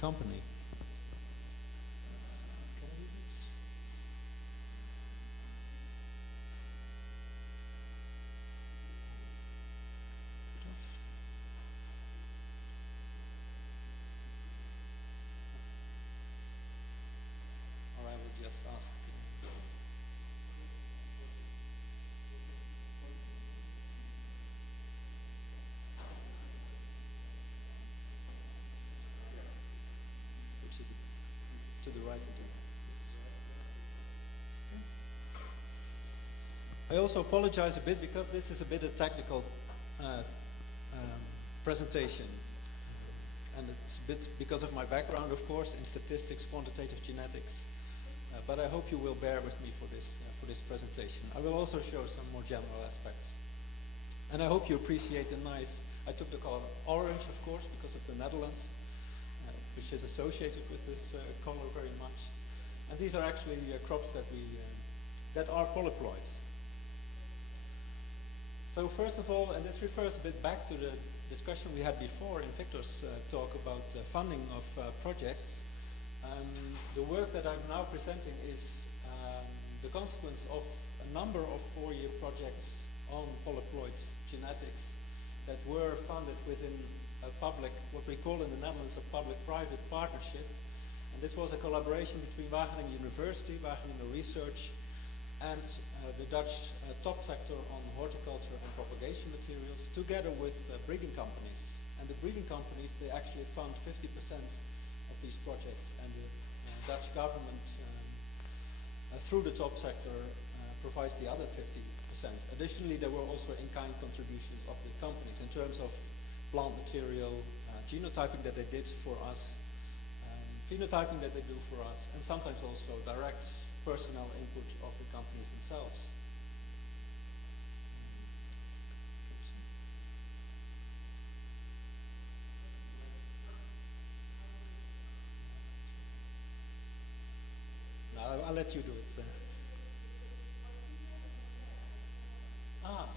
company. Can I use it? Or I will just ask. To the right of this. Okay. I also apologize a bit because this is a bit of technical presentation. And it's a bit because of my background, of course, in statistics, quantitative genetics. But I hope you will bear with me for this presentation. I will also show some more general aspects. And I hope you appreciate the nice, I took the color orange, of course, because of the Netherlands, which is associated with this color very much. And these are actually crops that are polyploids. So first of all, and this refers a bit back to the discussion we had before in Victor's talk about funding of projects. The work that I'm now presenting is the consequence of a number of 4-year projects on polyploid genetics that were funded within a public, what we call in the Netherlands, a public-private partnership. And this was a collaboration between Wageningen University, Wageningen Research, and the Dutch top sector on horticulture and propagation materials, together with breeding companies. And the breeding companies, they actually fund 50% of these projects, and the Dutch government, through the top sector, provides the other 50%. Additionally, there were also in-kind contributions of the companies in terms of plant material, genotyping that they did for us, phenotyping that they do for us, and sometimes also direct personnel input of the companies themselves. No, I'll let you do it.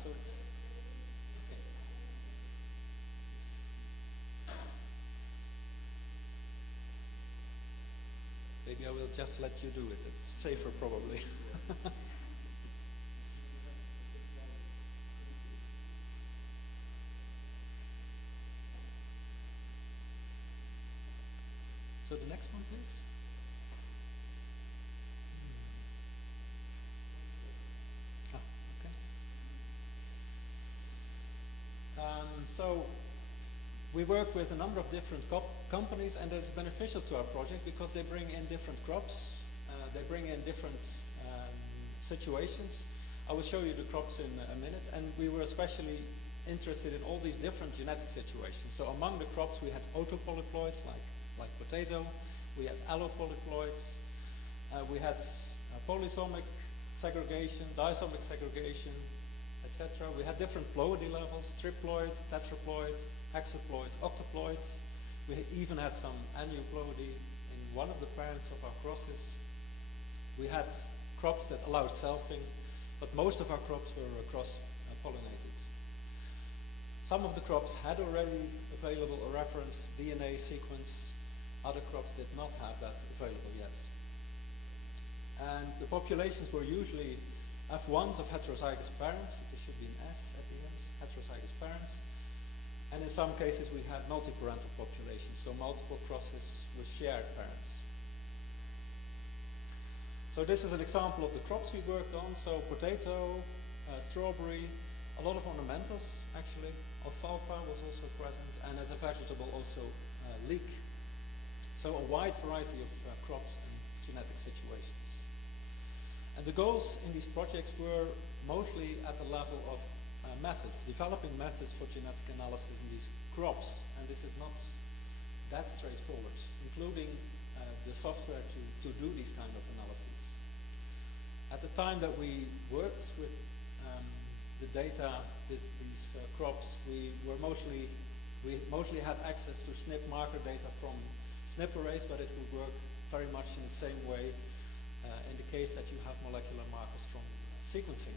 So it's okay. Maybe I will just let you do it. It's safer, probably. So the next one, please. So we work with a number of different companies, and it's beneficial to our project because they bring in different crops, they bring in different situations. I will show you the crops in a minute, and we were especially interested in all these different genetic situations. So among the crops we had autopolyploids like potato, we had allopolyploids, we had polysomic segregation, disomic segregation, etc. We had different ploidy levels, triploids, tetraploids, hexaploid, octoploids. We even had some aneuploidy in one of the parents of our crosses. We had crops that allowed selfing, but most of our crops were cross-pollinated. Some of the crops had already available a reference DNA sequence. Other crops did not have that available yet. And the populations were usually F1s of heterozygous parents. There should be an S at the end, heterozygous parents. And in some cases we had multi-parental populations, so multiple crosses with shared parents. So this is an example of the crops we worked on. So potato, strawberry, a lot of ornamentals actually. Alfalfa was also present, and as a vegetable also leek. So a wide variety of crops and genetic situations. And the goals in these projects were mostly at the level of methods, developing methods for genetic analysis in these crops. And this is not that straightforward, including the software to do these kind of analyses. At the time that we worked with the data, these crops, we mostly had access to SNP marker data from SNP arrays, but it would work very much in the same way in the case that you have molecular markers from sequencing.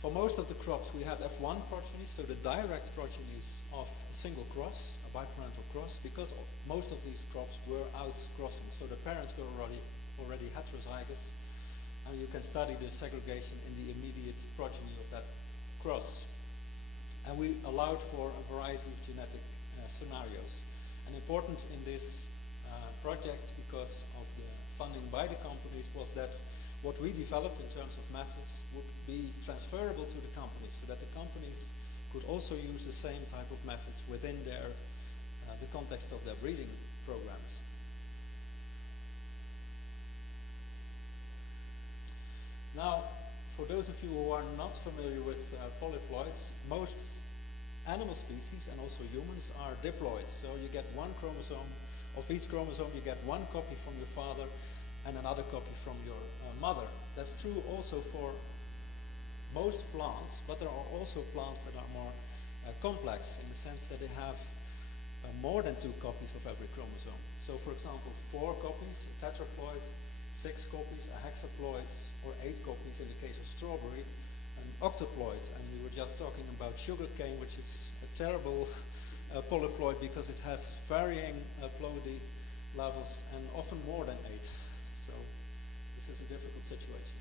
For most of the crops we had F1 progeny, so the direct progenies of a single cross, a biparental cross, because most of these crops were out-crossing, so the parents were already heterozygous, and you can study the segregation in the immediate progeny of that cross. And we allowed for a variety of genetic scenarios. And important in this project, because of the funding by the companies, was that what we developed in terms of methods would be transferable to the companies, so that the companies could also use the same type of methods within their the context of their breeding programs. Now, for those of you who are not familiar with polyploids, most animal species and also humans are diploids. So you get one chromosome, of each chromosome you get one copy from your father and another copy from your mother. That's true also for most plants, but there are also plants that are more complex in the sense that they have more than 2 copies of every chromosome. So for example, 4 copies, a tetraploid, 6 copies, a hexaploid, or 8 copies in the case of strawberry, and octoploids. And we were just talking about sugarcane, which is a terrible polyploid because it has varying ploidy levels and often more than 8. So this is a difficult situation.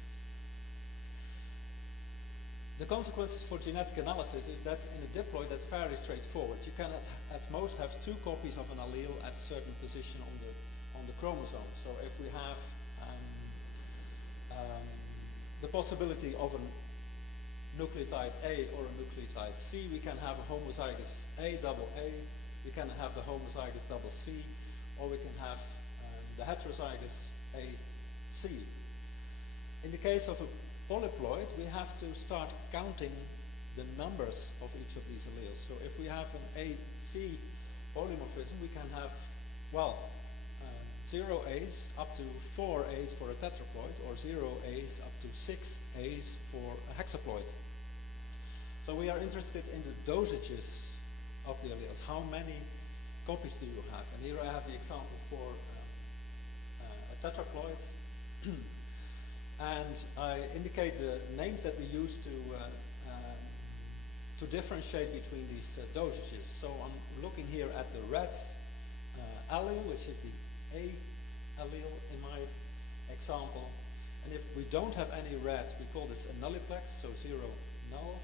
The consequences for genetic analysis is that in a diploid that's fairly straightforward. You can at most have 2 copies of an allele at a certain position on the chromosome. So if we have the possibility of a nucleotide A or a nucleotide C, we can have a homozygous A, double A, we can have the homozygous double C, or we can have the heterozygous AC. In the case of a polyploid, we have to start counting the numbers of each of these alleles. So if we have an AC polymorphism, we can have, well, 0 A's up to 4 A's for a tetraploid, or 0 A's up to 6 A's for a hexaploid. So we are interested in the dosages of the alleles. How many copies do you have? And here I have the example for a tetraploid. And I indicate the names that we use to differentiate between these dosages. So I'm looking here at the red allele, which is the A allele in my example. And if we don't have any red, we call this a nulliplex, so 0, null.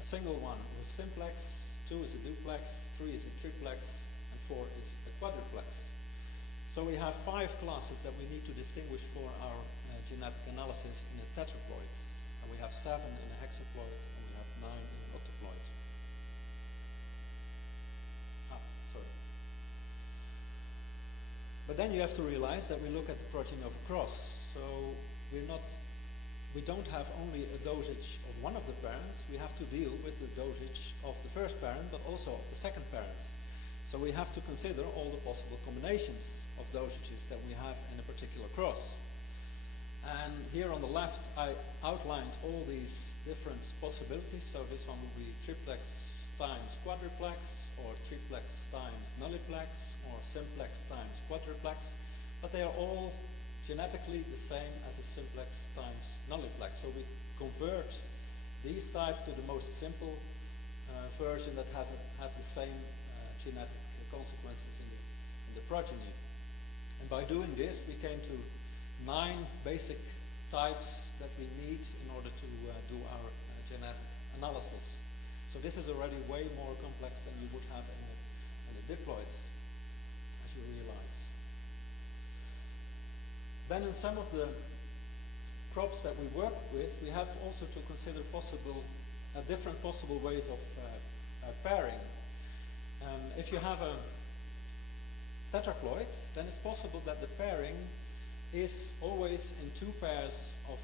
A single one is a simplex, 2 is a duplex, 3 is a triplex, and 4 is a quadruplex. So we have 5 classes that we need to distinguish for our genetic analysis in a tetraploid. And we have 7 in a hexaploid, and we have 9 in an octoploid. But then you have to realize that we look at the progeny of a cross. So we don't have only a dosage of one of the parents, we have to deal with the dosage of the first parent, but also of the second parent. So we have to consider all the possible combinations of dosages that we have in a particular cross. And here on the left, I outlined all these different possibilities. So this one would be triplex times quadruplex, or triplex times nulliplex, or simplex times quadruplex. But they are all genetically the same as a simplex times nulliplex. So we convert these types to the most simple version that has the same genetic consequences in the progeny. And by doing this, we came to 9 basic types that we need in order to do our genetic analysis. So this is already way more complex than you would have in a diploid, as you realize. Then in some of the crops that we work with, we have also to consider different possible ways of pairing. If you have a tetraploid, then it's possible that the pairing is always in 2 pairs of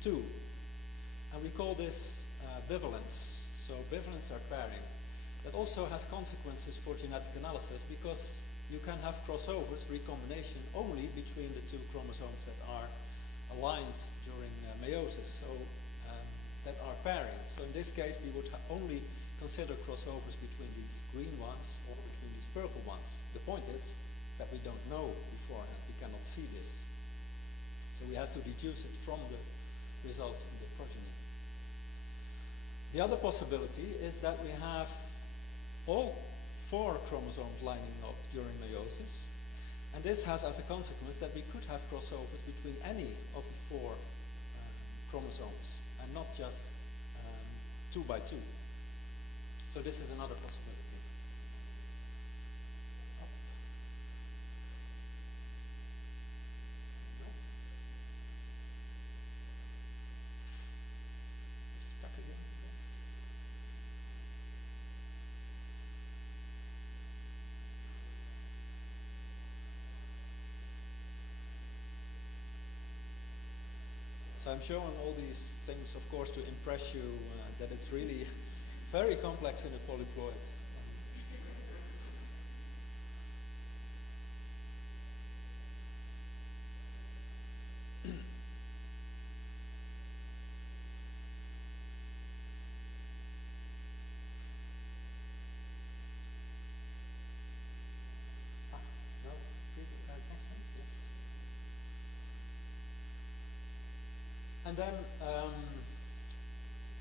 2. And we call this bivalence. So bivalents are pairing. That also has consequences for genetic analysis, because you can have crossovers, recombination, only between the 2 chromosomes that are aligned during meiosis, so that are pairing. So in this case, we would only consider crossovers between these green ones or between these purple ones. The point is that we don't know beforehand, we cannot see this. So we have to deduce it from the results in the progeny. The other possibility is that we have all 4 chromosomes lining up during meiosis, and this has as a consequence that we could have crossovers between any of the 4 chromosomes, and not just 2 by 2. So this is another possibility. Stuck again, yes. So I'm showing all these things, of course, to impress you that it's really very complex in a polyploid. And then,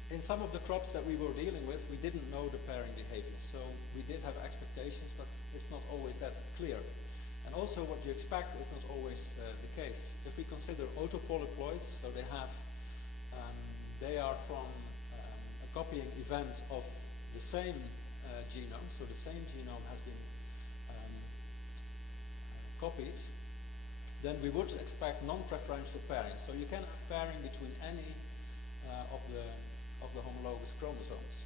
in some of the crops that we were dealing with, we didn't know the pairing behavior. So we did have expectations, but it's not always that clear. And also what you expect is not always the case. If we consider autopolyploids, so they are from a copying event of the same genome, so the same genome has been copied, then we would expect non-preferential pairing. So you can have pairing between any of the homologous chromosomes.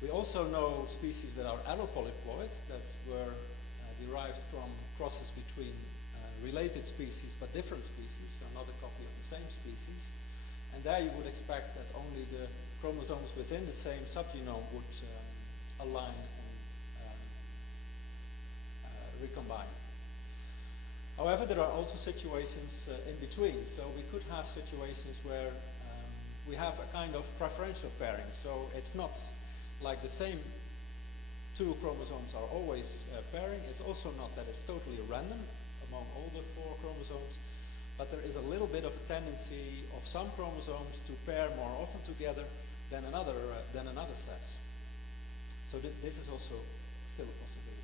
We also know species that are allopolyploids that were derived from crosses between related species but different species, so not a copy of the same species. And there you would expect that only the chromosomes within the same subgenome would align and recombine. However, there are also situations in between. So we could have situations where we have a kind of preferential pairing. So it's not like the same 2 chromosomes are always pairing. It's also not that it's totally random among all the 4 chromosomes, but there is a little bit of a tendency of some chromosomes to pair more often together than another set. So this is also still a possibility.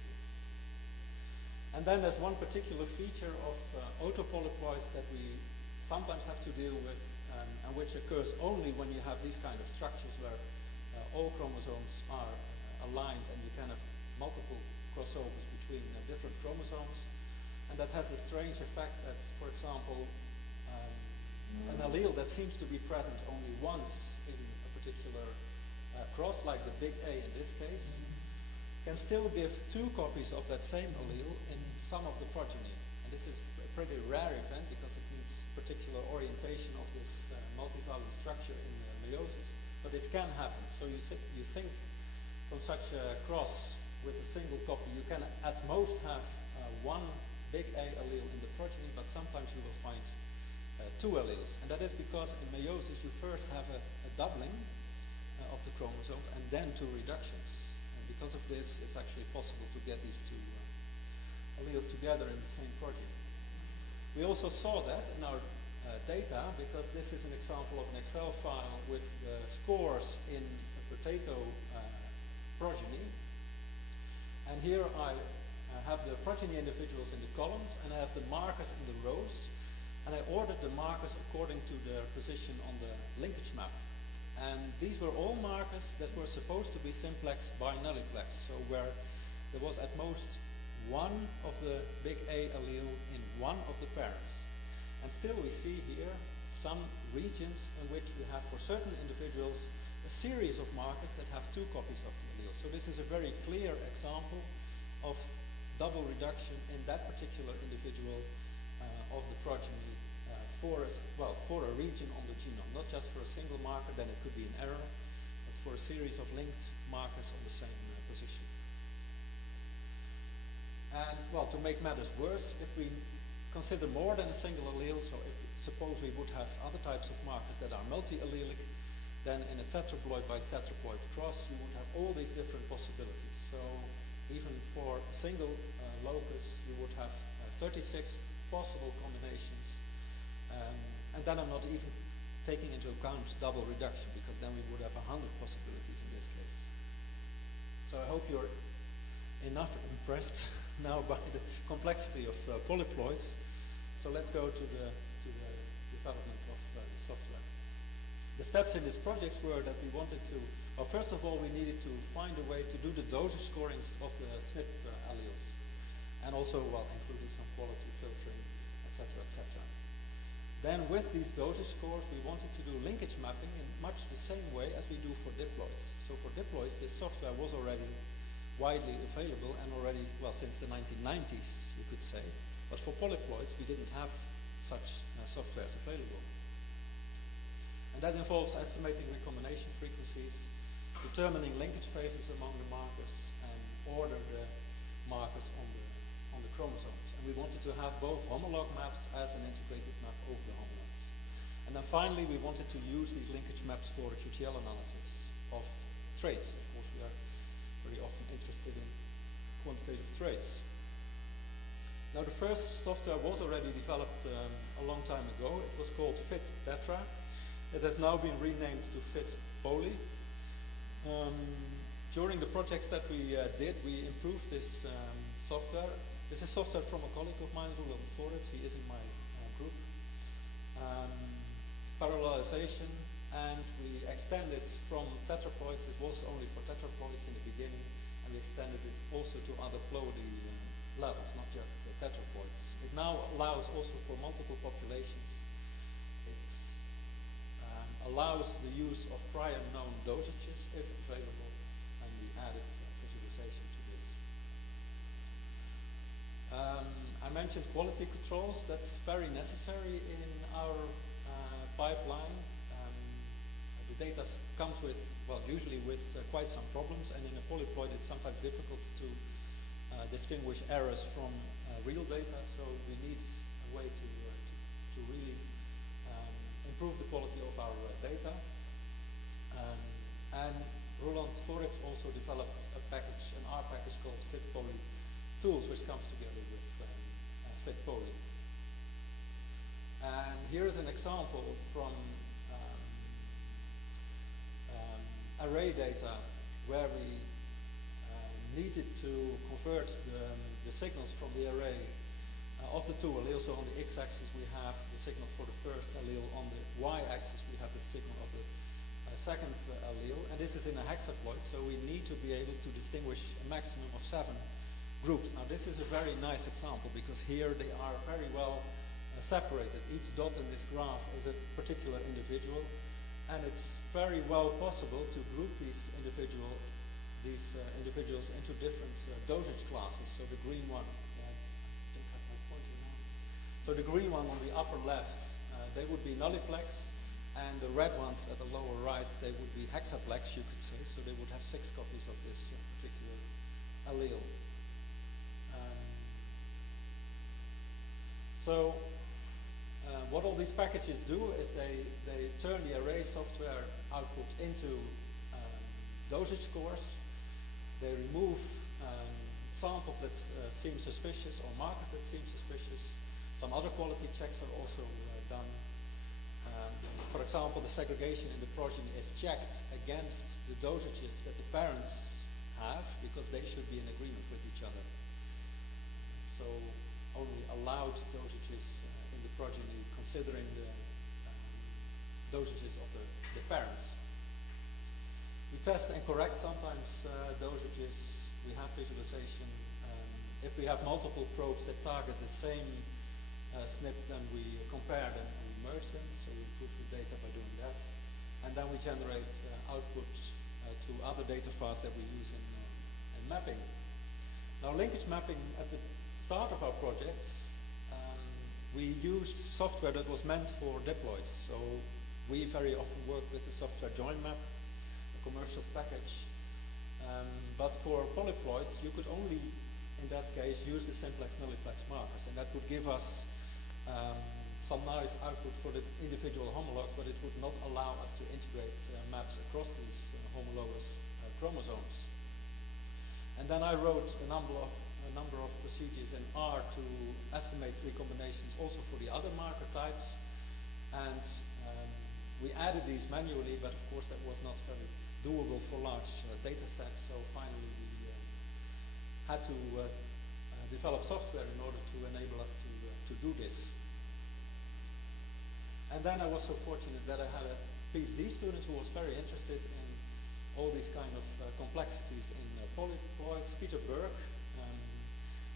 And then there's one particular feature of autopolyploids that we sometimes have to deal with, and which occurs only when you have these kind of structures where all chromosomes are aligned and you can have multiple crossovers between different chromosomes. And that has the strange effect that, for example, an allele that seems to be present only once in a particular cross, like the big A in this case, can still give 2 copies of that same allele in some of the progeny. And this is a pretty rare event because it needs particular orientation of this multivalent structure in meiosis. But this can happen. So you think from such a cross with a single copy, you can at most have one big A allele in the progeny, but sometimes you will find 2 alleles. And that is because in meiosis you first have a doubling of the chromosome and then 2 reductions. Because of this, it's actually possible to get these 2 alleles together in the same progeny. We also saw that in our data, because this is an example of an Excel file with the scores in a potato progeny. And here I have the progeny individuals in the columns, and I have the markers in the rows. And I ordered the markers according to their position on the linkage map. And these were all markers that were supposed to be simplex binuliplex, so where there was at most one of the big A allele in one of the parents. And still we see here some regions in which we have for certain individuals a series of markers that have 2 copies of the allele. So this is a very clear example of double reduction in that particular individual of the progeny for a region on the genome, not just for a single marker, then it could be an error, but for a series of linked markers on the same position. And well, to make matters worse, if we consider more than a single allele, so if suppose we would have other types of markers that are multi-allelic, then in a tetraploid by tetraploid cross, you would have all these different possibilities. So even for a single locus, you would have 36 possible combinations. And then I'm not even taking into account double reduction, because then we would have 100 possibilities in this case. So I hope you're enough impressed now by the complexity of polyploids. So let's go to the development of the software. The steps in these projects were that we wanted to, well, first of all, we needed to find a way to do the dosage scorings of the SNP alleles, and also, well, including some quality filtering, etc., etc. Then with these dosage scores, we wanted to do linkage mapping in much the same way as we do for diploids. So for diploids, this software was already widely available and already, well, since the 1990s, you could say. But for polyploids, we didn't have such softwares available. And that involves estimating recombination frequencies, determining linkage phases among the markers, and order the markers on the chromosomes. And we wanted to have both homolog maps as an integrated map over the homologs. And then finally, we wanted to use these linkage maps for the QTL analysis of traits. Of course, we are very often interested in quantitative traits. Now, the first software was already developed a long time ago. It was called FIT Tetra. It has now been renamed to FIT Poly. During the projects that we did, we improved this software. This is software from a colleague of mine, Roland Voret. He is in my group. Parallelization, and we extended from tetraploids. It was only for tetraploids in the beginning, and we extended it also to other ploidy levels, not just tetraploids. It now allows also for multiple populations. It allows the use of prior known dosages if available, and we added visualization to this. I mentioned quality controls. That's very necessary in our pipeline. The data comes with, well, usually with quite some problems, and in a polyploid it's sometimes difficult to distinguish errors from real data, so we need a way to really improve the quality of our data. And Roland Voret also developed a package, an R package called FIT Poly Tools, which comes together with FIT Poly. And here's an example from array data where we needed to convert the signals from the array of the two alleles. So on the x-axis we have the signal for the first allele, on the y-axis we have the signal of the second allele, and this is in a hexaploid, so we need to be able to distinguish a maximum of 7 groups. Now this is a very nice example because here they are very well separated. Each dot in this graph is a particular individual, and it's very well possible to group these individuals into different dosage classes. So the green one, I don't have my pointer now. So the green one on the upper left, they would be nulliplex, and the red ones at the lower right, they would be hexaplex, you could say. So they would have 6 copies of this particular allele. What all these packages do is they turn the array software output into dosage scores. They remove samples that seem suspicious or markers that seem suspicious. Some other quality checks are also done. For example, the segregation in the progeny is checked against the dosages that the parents have, because they should be in agreement with each other. So only allowed dosages in the progeny considering the dosages of the parents. We test and correct sometimes dosages. We have visualization. If we have multiple probes that target the same SNP, then we compare them and we merge them, so we improve the data by doing that. And then we generate outputs to other data files that we use in mapping. Now, linkage mapping at the start of our projects, we used software that was meant for diploids. So we very often work with the software JoinMap, a commercial package. But for polyploids, you could only, in that case, use the simplex nulliplex markers, and that would give us some nice output for the individual homologs, but it would not allow us to integrate maps across these homologous chromosomes. And then I wrote a number of procedures in R to estimate recombinations also for the other marker types. And We added these manually, but of course that was not very doable for large data sets, so finally we had to develop software in order to enable us to do this. And then I was so fortunate that I had a PhD student who was very interested in all these kind of complexities in polyploids, Peter Berg,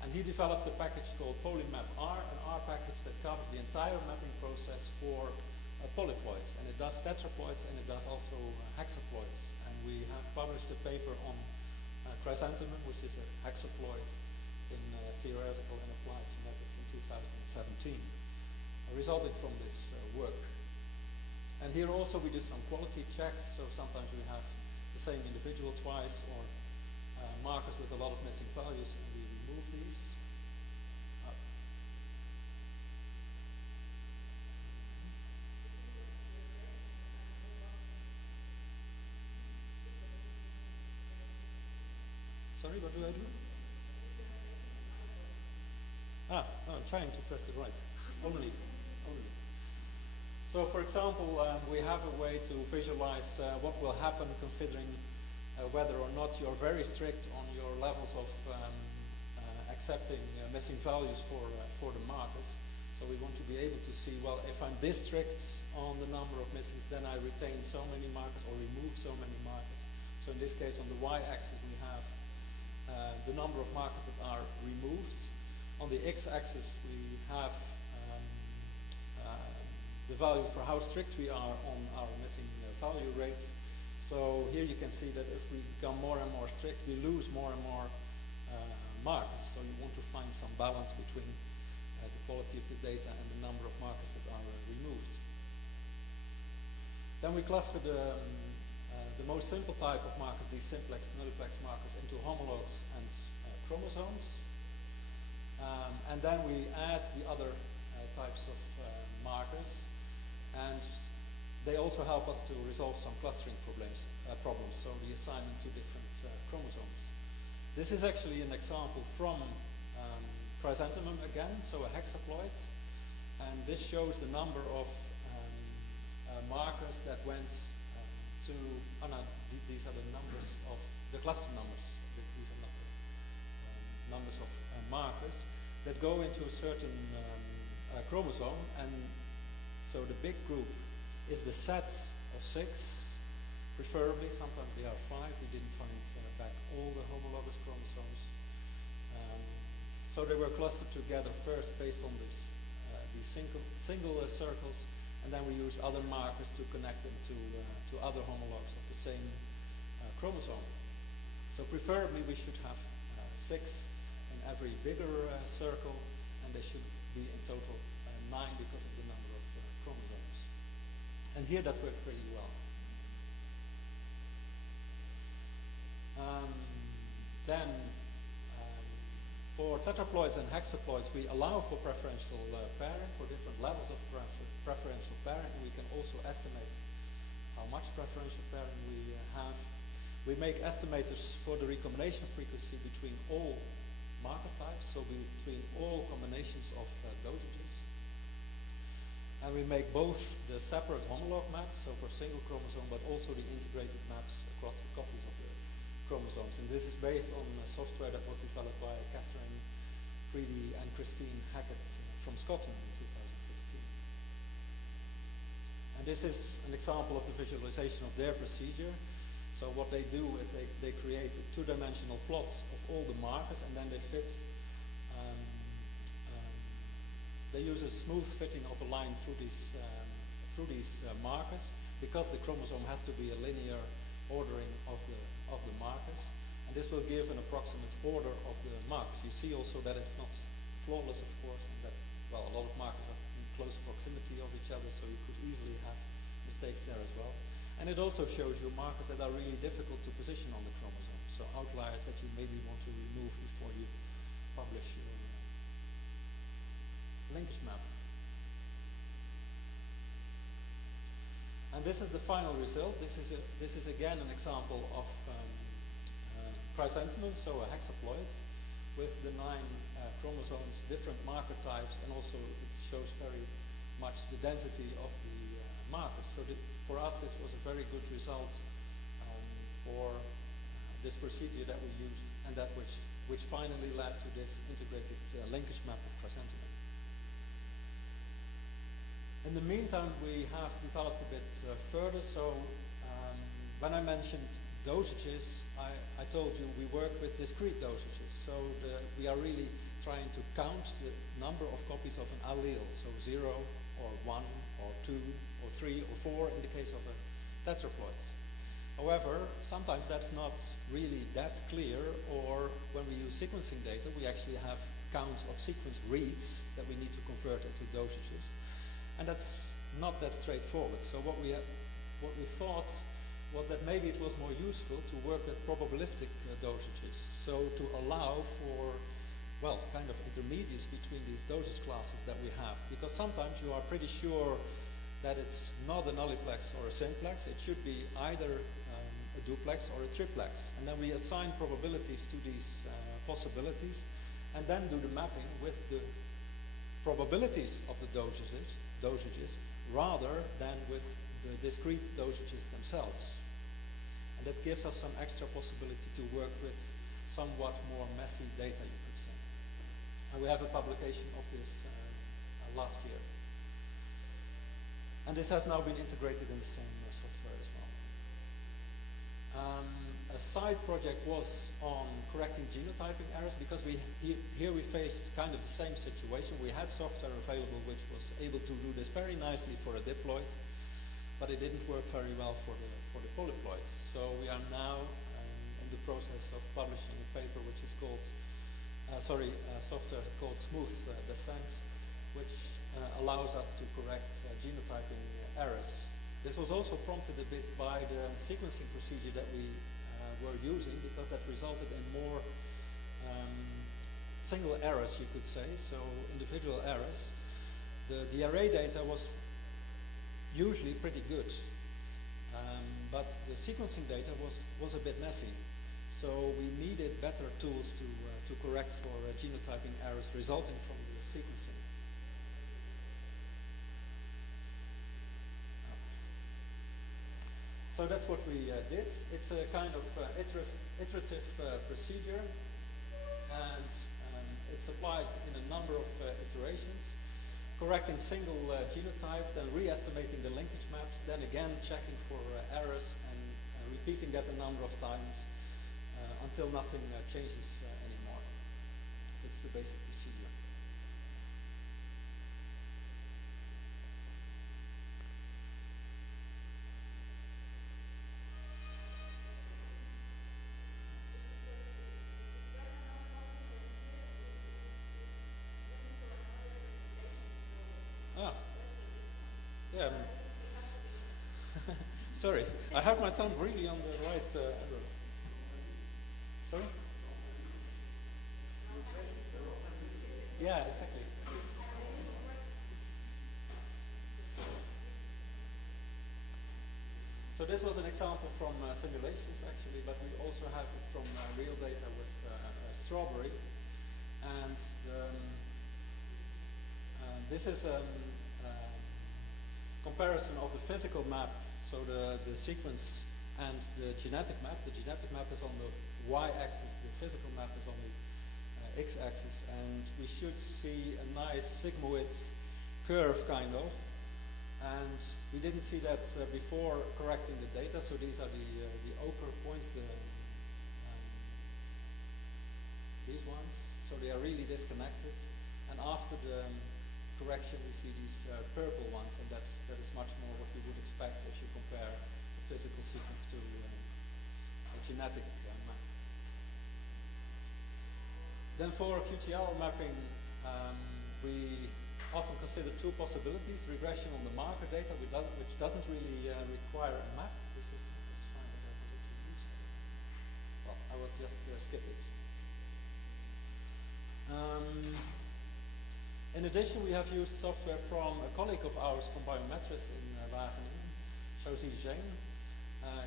and he developed a package called PolyMapR, an R package that covers the entire mapping process for polyploids, and it does tetraploids and it does also hexaploids. And we have published a paper on chrysanthemum, which is a hexaploid in theoretical and applied genetics in 2017, resulting from this work. And here also we do some quality checks, so sometimes we have the same individual twice, or markers with a lot of missing values, and we remove these. Sorry, what do I do? No, I'm trying to press it right. Only. So, for example, we have a way to visualize what will happen considering whether or not you're very strict on your levels of accepting missing values for the markers. So we want to be able to see, well, if I'm this strict on the number of missings, then I retain so many markers or remove so many markers. So in this case, on the y-axis, we have the number of markers that are removed. On the x-axis, we have the value for how strict we are on our missing value rates. So here you can see that if we become more and more strict, we lose more and more markers. So you want to find some balance between the quality of the data and the number of markers that are removed. Then we cluster the most simple type of markers, these simplex and nuliplex markers, into homologs and chromosomes. And then we add the other types of markers, and they also help us to resolve some clustering problems. So the assignment to different chromosomes. This is actually an example from chrysanthemum again, so a hexaploid, and this shows the number of markers that went to, these are the numbers of, the cluster numbers, these are not the numbers of markers that go into a certain chromosome, and so the big group is the set of 6, preferably, sometimes they are 5, we didn't find back all the homologous chromosomes. So they were clustered together first based on these single circles, and then we used other markers to connect them to other homologs of the same chromosome. So preferably we should have 6 in every bigger circle, and they should be in total 9 because of the number of chromosomes. And here that worked pretty well. For tetraploids and hexaploids, we allow for preferential pairing, for different levels of preferential pairing, and we can also estimate how much preferential pairing we have. We make estimators for the recombination frequency between all marker types, so between all combinations of dosages. And we make both the separate homolog maps, so per single chromosome, but also the integrated maps across the copies of the chromosomes. And this is based on software that was developed by Catherine Preedy and Christine Hackett from Scotland in 2016. And this is an example of the visualization of their procedure. So what they do is they create two-dimensional plots of all the markers, and then they fit, they use a smooth fitting of a line through these markers, because the chromosome has to be a linear ordering of the markers, and this will give an approximate order of the markers. You see also that it's not flawless, of course, and that, well, a lot of markers are in close proximity of each other, so you could easily have mistakes there as well. And it also shows you markers that are really difficult to position on the chromosome, so outliers that you maybe want to remove before you publish your linkage map. And this is the final result. This is again an example of chrysanthemum, so a hexaploid with the 9 chromosomes, different marker types, and also it shows very much the density of the markers. So for us, this was a very good result for this procedure that we used, and that which finally led to this integrated linkage map of chrysanthemum. In the meantime, we have developed a bit further. So when I mentioned dosages, I told you we work with discrete dosages. So we are really trying to count the number of copies of an allele. So 0 or 1 or 2 or 3 or 4 in the case of a tetraploid. However, sometimes that's not really that clear, or when we use sequencing data, we actually have counts of sequence reads that we need to convert into dosages. And that's not that straightforward. So what we thought was that maybe it was more useful to work with probabilistic dosages. So to allow for, well, kind of intermediates between these dosage classes that we have. Because sometimes you are pretty sure that it's not a nulliplex or a simplex. It should be either a duplex or a triplex. And then we assign probabilities to these possibilities, and then do the mapping with the probabilities of the dosages rather than with the discrete dosages themselves. And that gives us some extra possibility to work with somewhat more messy data, you could say. And we have a publication of this last year. And this has now been integrated in the same software as well. A side project was on correcting genotyping errors, because here we faced kind of the same situation. We had software available which was able to do this very nicely for a diploid, but it didn't work very well for the polyploids. So we are now in the process of publishing a paper which is called, software called Smooth Descent, which allows us to correct genotyping errors. This was also prompted a bit by the sequencing procedure that we were using, because that resulted in more single errors, you could say, so individual errors. The array data was usually pretty good, but the sequencing data was a bit messy. So we needed better tools to correct for genotyping errors resulting from the sequencing. So that's what we did. It's a kind of iterative procedure, and it's applied in a number of iterations, correcting single genotypes, then re-estimating the linkage maps, then again checking for errors, and repeating that a number of times until nothing changes anymore. That's the basic procedure. Sorry, I have my thumb really on the right arrow. Sorry? Yeah, exactly. So this was an example from simulations, actually, but we also have it from real data with strawberry. And this is a comparison of the physical map, so the sequence and the genetic map. The genetic map is on the y-axis, the physical map is on the x-axis, and we should see a nice sigmoid curve, kind of. And we didn't see that before correcting the data, so these are the ochre points, these ones. So they are really disconnected. And after the correction, we see these purple ones, and that is much more what we would expect if you compare the physical sequence to a genetic map. Then for QTL mapping, we often consider two possibilities: regression on the marker data, which doesn't really require a map. This is not the slide that I wanted to use. Well, I will just skip it. In addition, we have used software from a colleague of ours from Biometris in Wageningen, Xiaozi Zheng.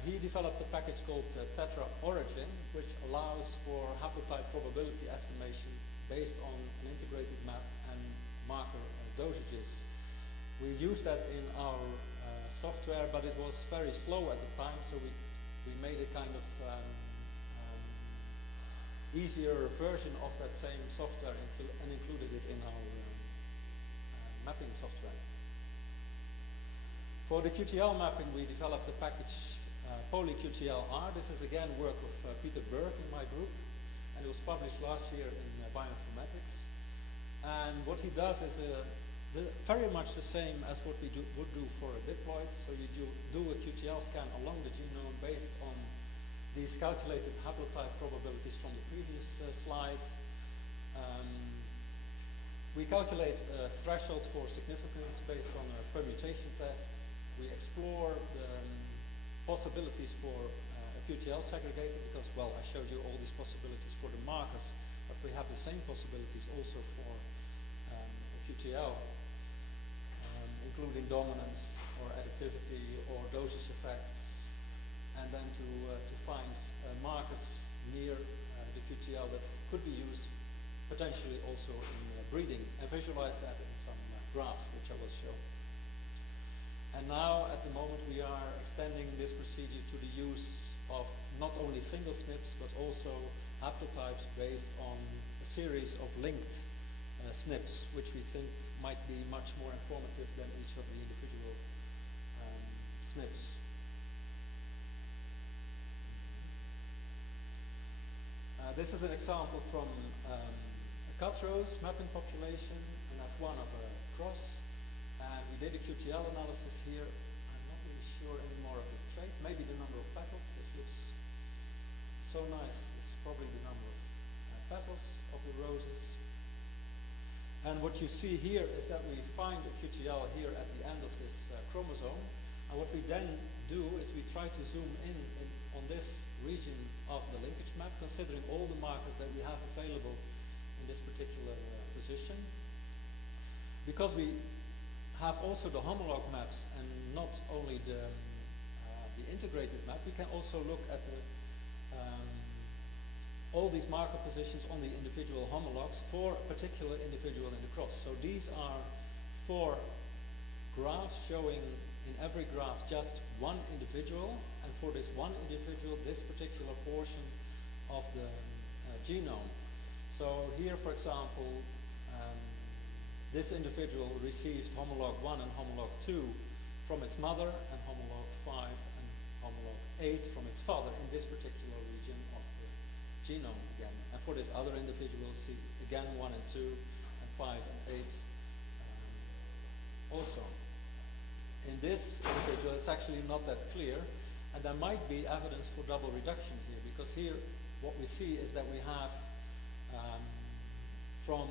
He developed a package called Tetra Origin, which allows for haplotype probability estimation based on an integrated map and marker dosages. We used that in our software, but it was very slow at the time, so we made a kind of easier version of that same software and included it in our mapping software. For the QTL mapping, we developed the package PolyQTL-R. This is again work of Peter Berg in my group, and it was published last year in Bioinformatics. And what he does is very much the same as what we would do for a diploid. So you do a QTL scan along the genome based on these calculated haplotype probabilities from the previous slide. We calculate a threshold for significance based on a permutation test. We explore the possibilities for a QTL segregator because, well, I showed you all these possibilities for the markers, but we have the same possibilities also for a QTL, including dominance or additivity or dosage effects, and then to find markers near the QTL that could be used potentially also in breeding, and visualize that in some graphs which I will show. And now at the moment we are extending this procedure to the use of not only single SNPs but also haplotypes based on a series of linked SNPs, which we think might be much more informative than each of the individual SNPs. This is an example from a Cutros mapping population, an F1 of a cross, and we did a QTL analysis here. I'm not really sure anymore of the trait, maybe the number of petals. This looks so nice. It's probably the number of petals of the roses. And what you see here is that we find a QTL here at the end of this chromosome. And what we then do is we try to zoom in on this region of the linkage map, considering all the markers that we have available in this particular position. Because we have also the homolog maps and not only the integrated map, we can also look at all these marker positions on the individual homologs for a particular individual in the cross. So these are 4 graphs showing in every graph just one individual, and for this one individual, this particular portion of the genome. So here, for example, this individual received homolog 1 and homolog 2 from its mother, and homolog 5 and homolog 8 from its father in this particular region of the genome again. And for this other individual, see again 1 and 2, and 5 and 8 also. In this individual, it's actually not that clear, and there might be evidence for double reduction here, because here what we see is that we have, from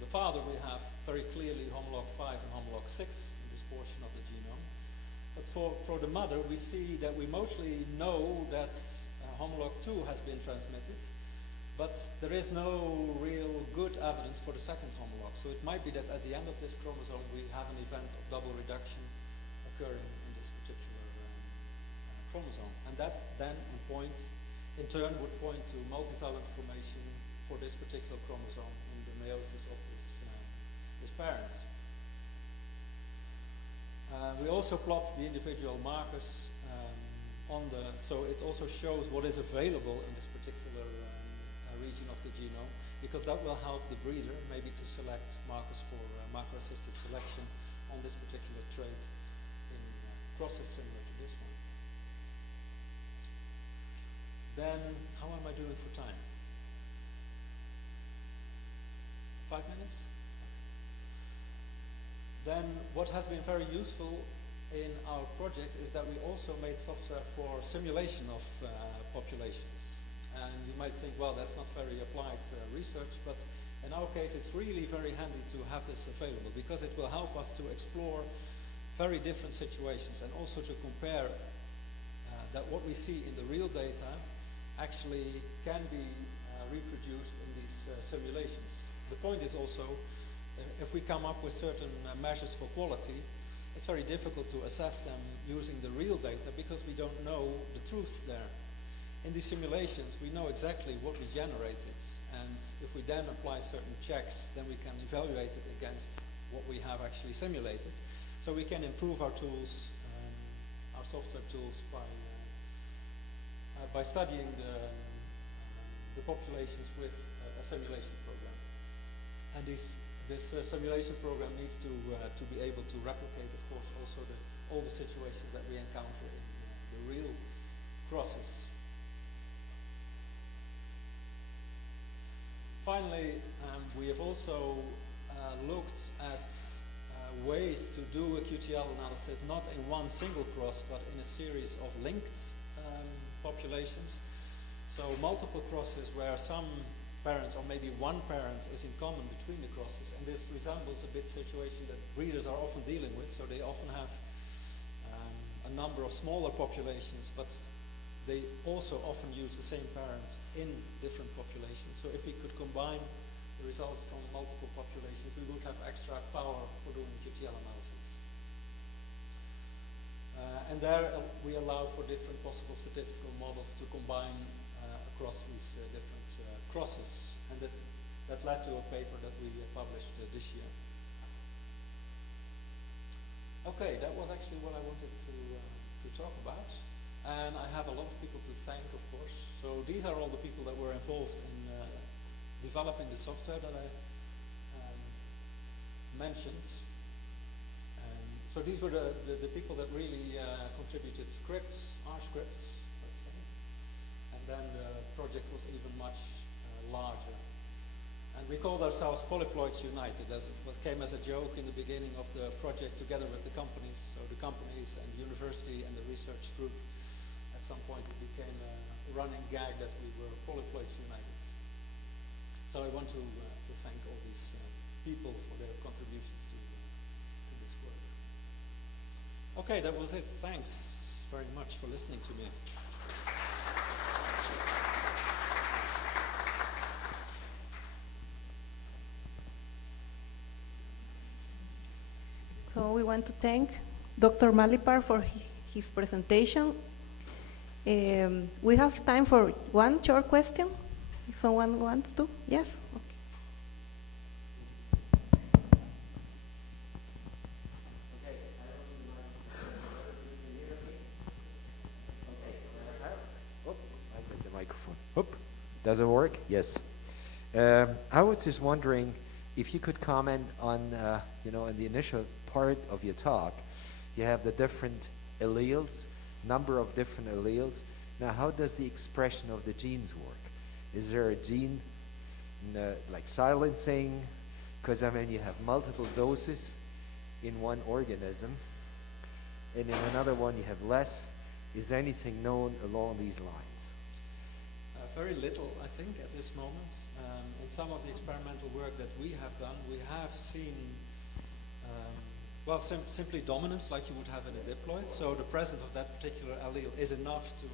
the father, we have very clearly homolog 5 and homolog 6 in this portion of the genome. But for the mother, we see that we mostly know that homolog 2 has been transmitted, but there is no real good evidence for the second homolog. So it might be that at the end of this chromosome, we have an event of double reduction occurring in this particular chromosome. And that then in turn would point to multivalent formation for this particular chromosome in the meiosis of this parent. We also plot the individual markers so it also shows what is available in this particular region of the genome, because that will help the breeder maybe to select markers for marker-assisted selection on this particular trait in crosses similar to this one. Then, how am I doing for time? 5 minutes? Then what has been very useful in our project is that we also made software for simulation of populations. And you might think, well, that's not very applied research, but in our case it's really very handy to have this available, because it will help us to explore very different situations and also to compare that what we see in the real data actually can be reproduced in these simulations. The point is also, if we come up with certain measures for quality, it's very difficult to assess them using the real data because we don't know the truth there. In these simulations, we know exactly what we generated, and if we then apply certain checks, then we can evaluate it against what we have actually simulated. So we can improve our tools, our software tools, by studying the populations with a simulation program. And this simulation program needs to be able to replicate, of course, also all the situations that we encounter in the real crosses. Finally, we have also looked at ways to do a QTL analysis, not in one single cross, but in a series of linked populations. So multiple crosses where some parents, or maybe one parent, is in common between the crosses. And this resembles a bit situation that breeders are often dealing with. So they often have a number of smaller populations, but they also often use the same parents in different populations. So if we could combine the results from multiple populations, we would have extra power for doing QTL analysis. And there we allow for different possible statistical models to combine across these different crosses. And that led to a paper that we published this year. Okay, that was actually what I wanted to talk about. And I have a lot of people to thank, of course. So these are all the people that were involved in developing the software that I mentioned. So these were the people that really contributed scripts, our scripts, let's say. And then the project was even much larger. And we called ourselves Polyploids United. That came as a joke in the beginning of the project together with the companies. So the companies and the university and the research group. At some point it became a running gag that we were Polyploids United. So I want to thank all these people for their contributions to this work. Okay, that was it. Thanks very much for listening to me. So we want to thank Dr. Malipar for his presentation. We have time for one short question. If someone wants to? Yes? Okay. I get the microphone. Does it work? Yes. I was just wondering if you could comment on, in the initial part of your talk, you have the different alleles, number of different alleles. Now, how does the expression of the genes work? Is there a gene like silencing? Because, you have multiple doses in one organism, and in another one you have less. Is there anything known along these lines? Very little, I think, at this moment. In some of the experimental work that we have done, we have seen simply dominance, like you would have in a diploid. So the presence of that particular allele is enough to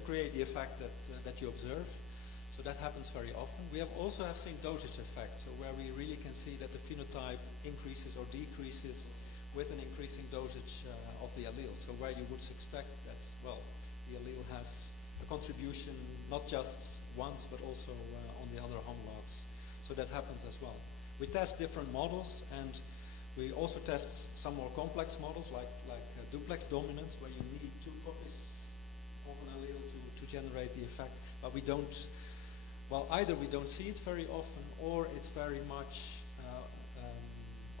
create the effect that you observe. So that happens very often. We also have seen dosage effects, so where we really can see that the phenotype increases or decreases with an increasing dosage of the allele. So where you would expect that, the allele has a contribution not just once, but also on the other homologs. So that happens as well. We test different models, and we also test some more complex models, like duplex dominance, where you need two copies of an allele to generate the effect. But we don't, either we don't see it very often, or it's very much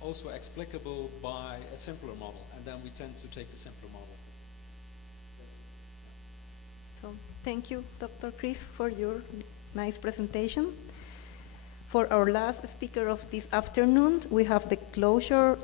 also explicable by a simpler model, and then we tend to take the simpler model. So thank you, Dr. Chris, for your nice presentation. For our last speaker of this afternoon, we have the closure